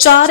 4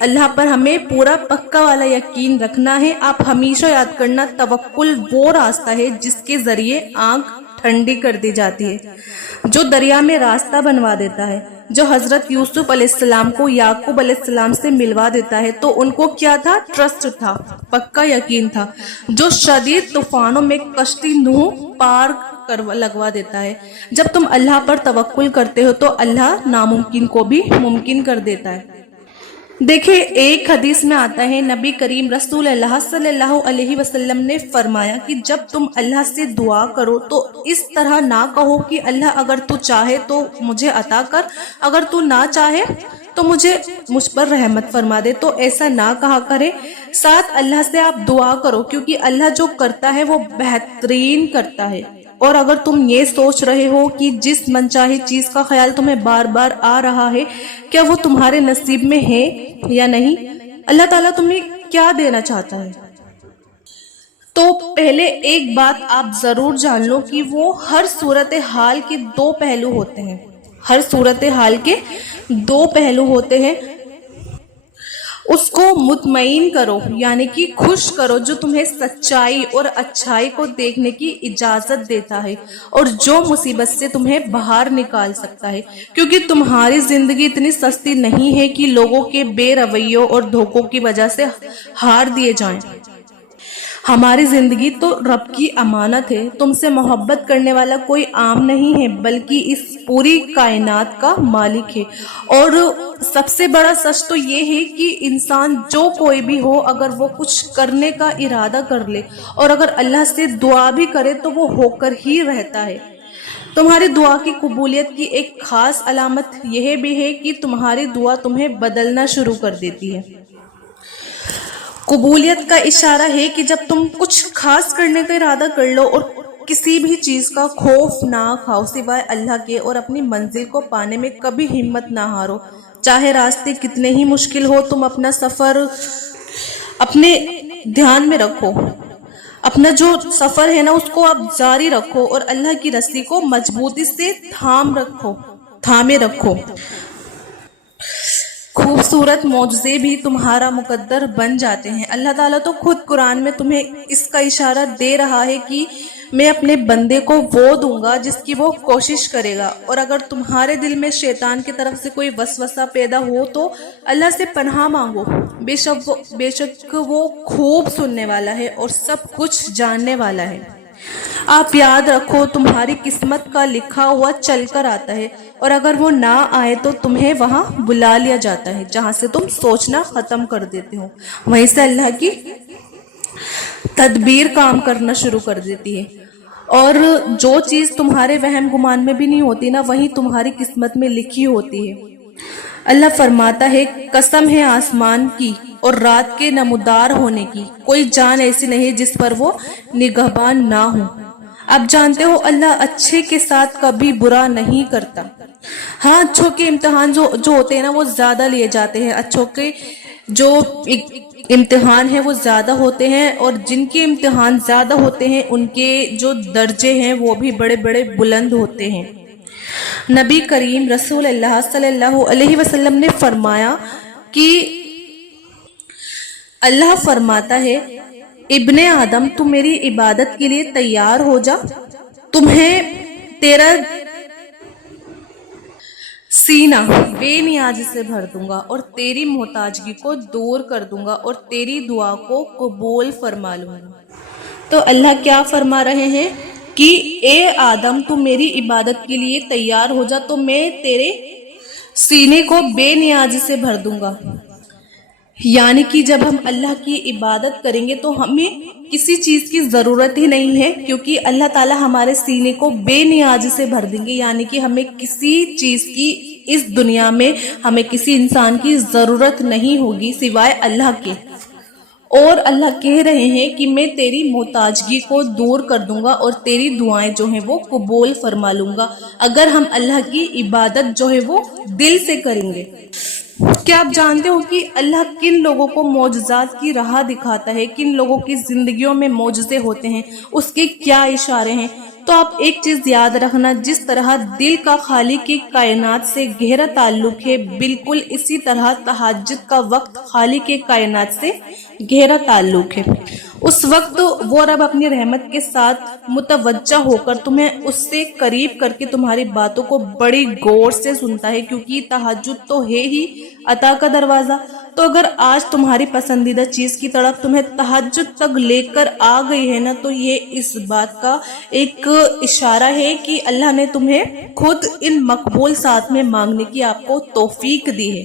اللہ پر ہمیں پورا پکا والا یقین رکھنا ہے۔ آپ ہمیشہ یاد کرنا، توکل وہ راستہ ہے جس کے ذریعے آنکھ ٹھنڈی کر دی جاتی ہے، جو دریا میں راستہ بنوا دیتا ہے، جو حضرت یوسف علیہ السلام کو یعقوب علیہ السلام سے ملوا دیتا ہے۔ تو ان کو کیا تھا؟ ٹرسٹ تھا، پکا یقین تھا، جو شدید طوفانوں میں کشتی نوح پار لگوا دیتا ہے۔ جب تم اللہ پر توکل کرتے ہو تو اللہ ناممکن کو بھی ممکن کر دیتا ہے۔ دیکھیں، ایک حدیث میں آتا ہے، نبی کریم رسول اللہ صلی اللہ علیہ وسلم نے فرمایا کہ جب تم اللہ سے دعا کرو تو اس طرح نہ کہو کہ اللہ اگر تو چاہے تو مجھے عطا کر، اگر تو نہ چاہے تو مجھ پر رحمت فرما دے۔ تو ایسا نہ کہا کرے، ساتھ اللہ سے آپ دعا کرو، کیونکہ اللہ جو کرتا ہے وہ بہترین کرتا ہے۔ اور اگر تم یہ سوچ رہے ہو کہ جس منچاہی چیز کا خیال تمہیں بار بار آ رہا ہے، کیا وہ تمہارے نصیب میں ہے یا نہیں، اللہ تعالیٰ تمہیں کیا دینا چاہتا ہے، تو پہلے ایک بات آپ ضرور جان لو کہ وہ ہر صورتحال کے دو پہلو ہوتے ہیں۔ ہر صورتحال کے دو پہلو ہوتے ہیں۔ اس کو مطمئن کرو، یعنی کہ خوش کرو، جو تمہیں سچائی اور اچھائی کو دیکھنے کی اجازت دیتا ہے اور جو مصیبت سے تمہیں باہر نکال سکتا ہے، کیونکہ تمہاری زندگی اتنی سستی نہیں ہے کہ لوگوں کے بے رویوں اور دھوکوں کی وجہ سے ہار دیے جائیں۔ ہماری زندگی تو رب کی امانت ہے۔ تم سے محبت کرنے والا کوئی عام نہیں ہے، بلکہ اس پوری کائنات کا مالک ہے۔ اور سب سے بڑا سچ تو یہ ہے کہ انسان جو کوئی بھی ہو، اگر وہ کچھ کرنے کا ارادہ کر لے اور اگر اللہ سے دعا بھی کرے تو وہ ہو کر ہی رہتا ہے۔ تمہاری دعا کی قبولیت کی ایک خاص علامت یہ بھی ہے کہ تمہاری دعا تمہیں بدلنا شروع کر دیتی ہے۔ قبولیت کا اشارہ ہے کہ جب تم کچھ خاص کرنے کا ارادہ کر لو اور کسی بھی چیز کا خوف نہ کھاؤ سوائے اللہ کے، اور اپنی منزل کو پانے میں کبھی ہمت نہ ہارو، چاہے راستے کتنے ہی مشکل ہو۔ تم اپنا سفر اپنے دھیان میں رکھو، اپنا جو سفر ہے نا اس کو آپ جاری رکھو اور اللہ کی رسی کو مضبوطی سے تھامے رکھو۔ خوبصورت معجزے بھی تمہارا مقدر بن جاتے ہیں۔ اللہ تعالیٰ تو خود قرآن میں تمہیں اس کا اشارہ دے رہا ہے کہ میں اپنے بندے کو وہ دوں گا جس کی وہ کوشش کرے گا۔ اور اگر تمہارے دل میں شیطان کی طرف سے کوئی وسوسہ پیدا ہو تو اللہ سے پناہ مانگو، بے شک وہ خوب سننے والا ہے اور سب کچھ جاننے والا ہے۔ آپ یاد رکھو، تمہاری قسمت کا لکھا ہوا چل کر آتا ہے، اور اگر وہ نہ آئے تو تمہیں وہاں بلا لیا جاتا ہے جہاں سے تم سوچنا ختم کر دیتے ہو، وہیں سے اللہ کی تدبیر کام کرنا شروع کر دیتی ہے۔ اور جو چیز تمہارے وہم گمان میں بھی نہیں ہوتی نا، وہیں تمہاری قسمت میں لکھی ہوتی ہے۔ اللہ فرماتا ہے، قسم ہے آسمان کی اور رات کے نمودار ہونے کی، کوئی جان ایسی نہیں جس پر وہ نگہبان نہ ہو۔ آپ جانتے ہو اللہ اچھے کے ساتھ کبھی برا نہیں کرتا۔ ہاں، اچھوں کے امتحان جو ہوتے ہیں نا وہ زیادہ لیے جاتے ہیں، اچھوں کے جو امتحان ہیں وہ زیادہ ہوتے ہیں، اور جن کے امتحان زیادہ ہوتے ہیں ان کے جو درجے ہیں وہ بھی بڑے بڑے بلند ہوتے ہیں۔ نبی کریم رسول اللہ صلی اللہ علیہ وسلم نے فرمایا کہ اللہ فرماتا ہے، ابن آدم تو میری عبادت کے لیے تیار ہو جا، تمہیں تیرا سینہ بے نیازی سے بھر دوں گا اور تیری محتاجگی کو دور کر دوں گا اور تیری دعا کو قبول فرما لوں گا۔ تو اللہ کیا فرما رہے ہیں کہ اے آدم تو میری عبادت کے لیے تیار ہو جا، تو میں تیرے سینے کو بے نیازی سے بھر دوں گا۔ یعنی کہ جب ہم اللہ کی عبادت کریں گے تو ہمیں کسی چیز کی ضرورت ہی نہیں ہے، کیونکہ اللہ تعالیٰ ہمارے سینے کو بے نیازی سے بھر دیں گے۔ یعنی کہ ہمیں کسی چیز کی اس دنیا میں ہمیں کسی انسان کی ضرورت نہیں ہوگی سوائے اللہ کے۔ اور اللہ کہہ رہے ہیں کہ میں تیری محتاجگی کو دور کر دوں گا اور تیری دعائیں جو ہیں وہ قبول فرما لوں گا، اگر ہم اللہ کی عبادت جو ہے وہ دل سے کریں گے۔ کیا آپ جانتے ہو کہ اللہ کن لوگوں کو معجزات کی راہ دکھاتا ہے، کن لوگوں کی زندگیوں میں معجزے ہوتے ہیں، اس کے کیا اشارے ہیں؟ تو آپ ایک چیز یاد رکھنا، جس طرح دل کا خالق کی کائنات سے گہرا تعلق ہے، بالکل اسی طرح تہجد کا وقت خالق کی کائنات سے گہرا تعلق ہے۔ اس وقت وہ رب اپنی رحمت کے ساتھ متوجہ ہو کر تمہیں اس سے قریب کر کے تمہاری باتوں کو بڑی غور سے سنتا ہے، کیونکہ تہجد تو ہے ہی عطا کا دروازہ۔ تو اگر آج تمہاری پسندیدہ چیز کی تڑپ تمہیں تہجد تک لے کر آ گئی ہے نا، تو یہ اس بات کا ایک اشارہ ہے کہ اللہ نے تمہیں خود ان مقبول ساتھ میں مانگنے کی آپ کو توفیق دی ہے۔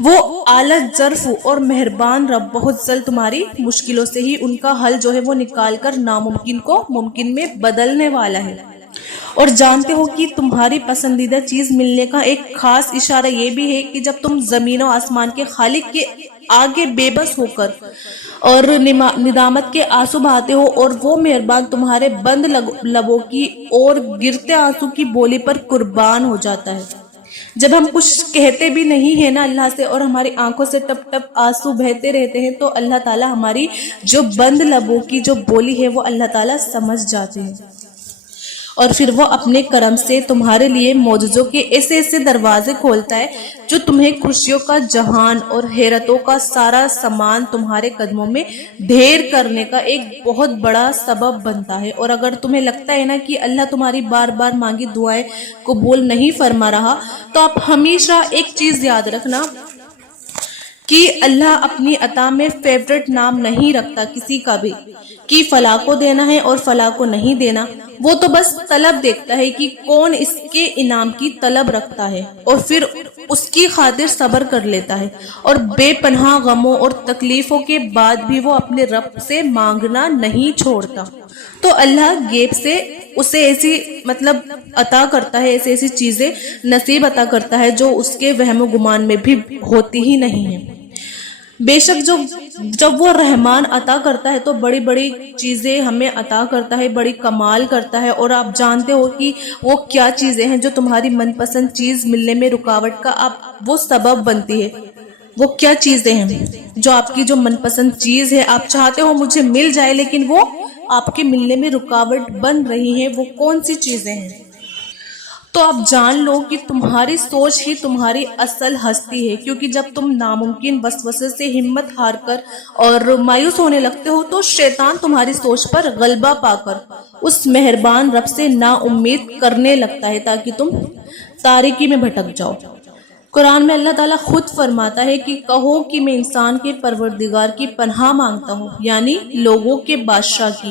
وہ اعلیٰ ظرف اور مہربان رب بہت جلد تمہاری مشکلوں سے ہی ان کا حل جو ہے وہ نکال کر ناممکن کو ممکن میں بدلنے والا ہے۔ اور جانتے ہو کہ تمہاری پسندیدہ چیز ملنے کا ایک خاص اشارہ یہ بھی ہے کہ جب تم زمین و آسمان کے خالق کے آگے بے بس ہو کر اور ندامت کے آنسو بہاتے ہو، اور وہ مہربان تمہارے بند لبوں کی اور گرتے آنسو کی بولی پر قربان ہو جاتا ہے۔ جب ہم کچھ کہتے بھی نہیں ہیں نا اللہ سے، اور ہماری آنکھوں سے ٹپ ٹپ آنسو بہتے رہتے ہیں، تو اللہ تعالیٰ ہماری جو بند لبوں کی جو بولی ہے وہ اللہ تعالیٰ سمجھ جاتے ہیں، اور پھر وہ اپنے کرم سے تمہارے لیے معجزوں کے ایسے ایسے دروازے کھولتا ہے جو تمہیں خوشیوں کا جہان اور حیرتوں کا سارا سامان تمہارے قدموں میں ڈھیر کرنے کا ایک بہت بڑا سبب بنتا ہے۔ اور اگر تمہیں لگتا ہے نا کہ اللہ تمہاری بار بار مانگی دعائیں قبول نہیں فرما رہا، تو آپ ہمیشہ ایک چیز یاد رکھنا کہ اللہ اپنی عطا میں فیورٹ نام نہیں رکھتا کسی کا بھی، کہ فلاں کو دینا ہے اور فلاں کو نہیں دینا۔ وہ تو بس طلب دیکھتا ہے کہ کون اس کے انعام کی طلب رکھتا ہے اور پھر اس کی خاطر صبر کر لیتا ہے، اور بے پناہ غموں اور تکلیفوں کے بعد بھی وہ اپنے رب سے مانگنا نہیں چھوڑتا۔ تو اللہ غیب سے اسے ایسی عطا کرتا ہے، ایسی ایسی چیزیں نصیب عطا کرتا ہے جو اس کے وہم و گمان میں بھی ہوتی ہی نہیں ہیں۔ بے شک جب وہ رحمان عطا کرتا ہے تو بڑی بڑی چیزیں ہمیں عطا کرتا ہے، بڑی کمال کرتا ہے۔ اور آپ جانتے ہو کہ وہ کیا چیزیں ہیں جو تمہاری من پسند چیز ملنے میں رکاوٹ کا وہ سبب بنتی ہے؟ وہ کیا چیزیں ہیں جو آپ کی جو من پسند چیز ہے، آپ چاہتے ہو مجھے مل جائے لیکن وہ آپ کے ملنے میں رکاوٹ بن رہی ہیں؟ وہ کون سی چیزیں ہیں؟ تو آپ جان لو کہ تمہاری سوچ ہی تمہاری اصل ہستی ہے، کیونکہ جب تم ناممکن وسوسے سے ہمت ہار کر اور مایوس ہونے لگتے ہو تو شیطان تمہاری سوچ پر غلبہ پا کر اس مہربان رب سے نا امید کرنے لگتا ہے تاکہ تم تاریکی میں بھٹک جاؤ۔ قرآن میں اللہ تعالیٰ خود فرماتا ہے کہ کہو کہ میں انسان کے پروردگار کی پناہ مانگتا ہوں، یعنی لوگوں کے بادشاہ کی،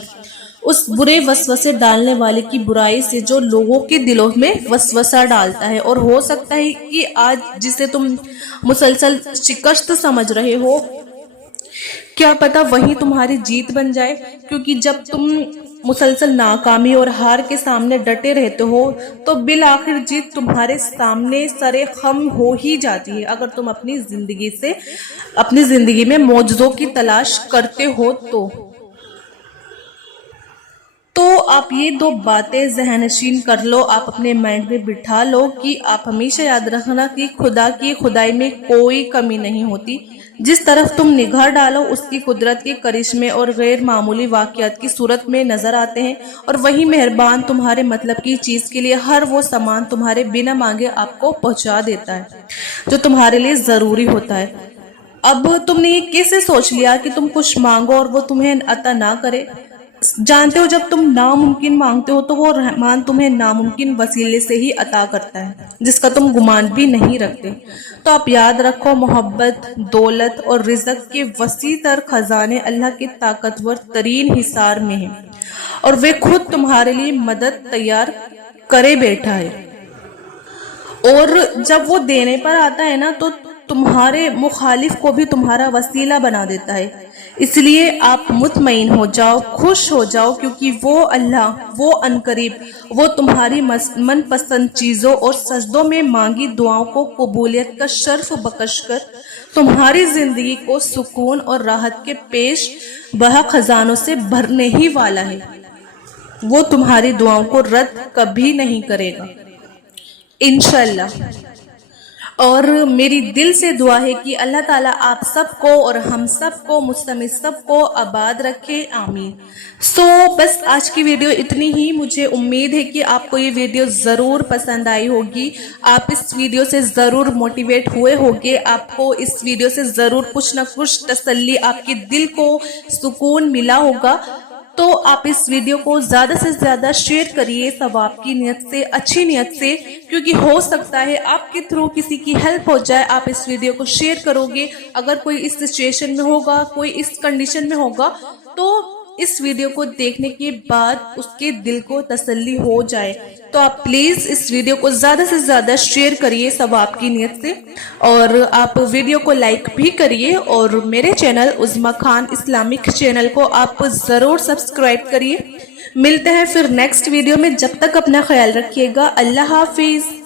اس برے وسوسے ڈالنے والے کی برائی سے جو لوگوں کے دلوں میں وسوسہ ڈالتا ہے۔ اور ہو سکتا ہے کہ آج جسے تم مسلسل شکست سمجھ رہے ہو، کیا پتا وہی تمہاری جیت بن جائے، کیونکہ جب تم مسلسل ناکامی اور ہار کے سامنے ڈٹے رہتے ہو تو بالآخر جیت تمہارے سامنے سرے خم ہو ہی جاتی ہے، اگر تم اپنی زندگی میں معجزوں کی تلاش کرتے ہو تو آپ یہ دو باتیں ذہن نشین کر لو، آپ اپنے مائنڈ میں بٹھا لو کہ آپ ہمیشہ یاد رکھنا کہ خدا کی خدائی میں کوئی کمی نہیں ہوتی۔ جس طرف تم نگاہ ڈالو اس کی قدرت کے کرشمے اور غیر معمولی واقعات کی صورت میں نظر آتے ہیں، اور وہی مہربان تمہارے مطلب کی چیز کے لیے ہر وہ سامان تمہارے بنا مانگے آپ کو پہنچا دیتا ہے جو تمہارے لیے ضروری ہوتا ہے۔ اب تم نے یہ کیسے سوچ لیا کہ تم کچھ مانگو اور وہ تمہیں عطا نہ کرے؟ جانتے ہو جب تم ناممکن مانگتے ہو تو وہ رحمان تمہیں ناممکن وسیلے سے ہی عطا کرتا ہے جس کا تم گمان بھی نہیں رکھتے۔ تو آپ یاد رکھو، محبت، دولت اور رزق کے وسیع تر خزانے اللہ کے طاقتور ترین حصار میں ہیں، اور وہ خود تمہارے لیے مدد تیار کرے بیٹھا ہے، اور جب وہ دینے پر آتا ہے نا تو تمہارے مخالف کو بھی تمہارا وسیلہ بنا دیتا ہے۔ اس لیے آپ مطمئن ہو جاؤ، خوش ہو جاؤ، کیونکہ وہ اللہ، وہ عنقریب وہ تمہاری من پسند چیزوں اور سجدوں میں مانگی دعاؤں کو قبولیت کا شرف بخش کر تمہاری زندگی کو سکون اور راحت کے پیش بہا خزانوں سے بھرنے ہی والا ہے۔ وہ تمہاری دعاؤں کو رد کبھی نہیں کرے گا، انشاءاللہ۔ اور میری دل سے دعا ہے کہ اللہ تعالیٰ آپ سب کو اور ہم سب کو مستمع سب کو آباد رکھے، آمین۔ بس آج کی ویڈیو اتنی ہی۔ مجھے امید ہے کہ آپ کو یہ ویڈیو ضرور پسند آئی ہوگی، آپ اس ویڈیو سے ضرور موٹیویٹ ہوئے ہوگے، آپ کو اس ویڈیو سے ضرور کچھ نہ کچھ تسلی، آپ کے دل کو سکون ملا ہوگا۔ تو آپ اس ویڈیو کو زیادہ سے زیادہ شیئر کریے ثواب کی نیت سے، اچھی نیت سے، کیونکہ ہو سکتا ہے آپ کے تھرو کسی کی ہیلپ ہو جائے۔ آپ اس ویڈیو کو شیئر کرو گے، اگر کوئی اس سچویشن میں ہوگا، کوئی اس کنڈیشن میں ہوگا، تو اس ویڈیو کو دیکھنے کے بعد اس کے دل کو تسلی ہو جائے۔ تو آپ پلیز اس ویڈیو کو زیادہ سے زیادہ شیئر کریے ثواب کی نیت سے، اور آپ ویڈیو کو لائک بھی کریے، اور میرے چینل عظمیٰ خان اسلامک چینل کو آپ ضرور سبسکرائب کریے۔ ملتے ہیں پھر نیکسٹ ویڈیو میں، جب تک اپنا خیال رکھیے گا۔ اللہ حافظ۔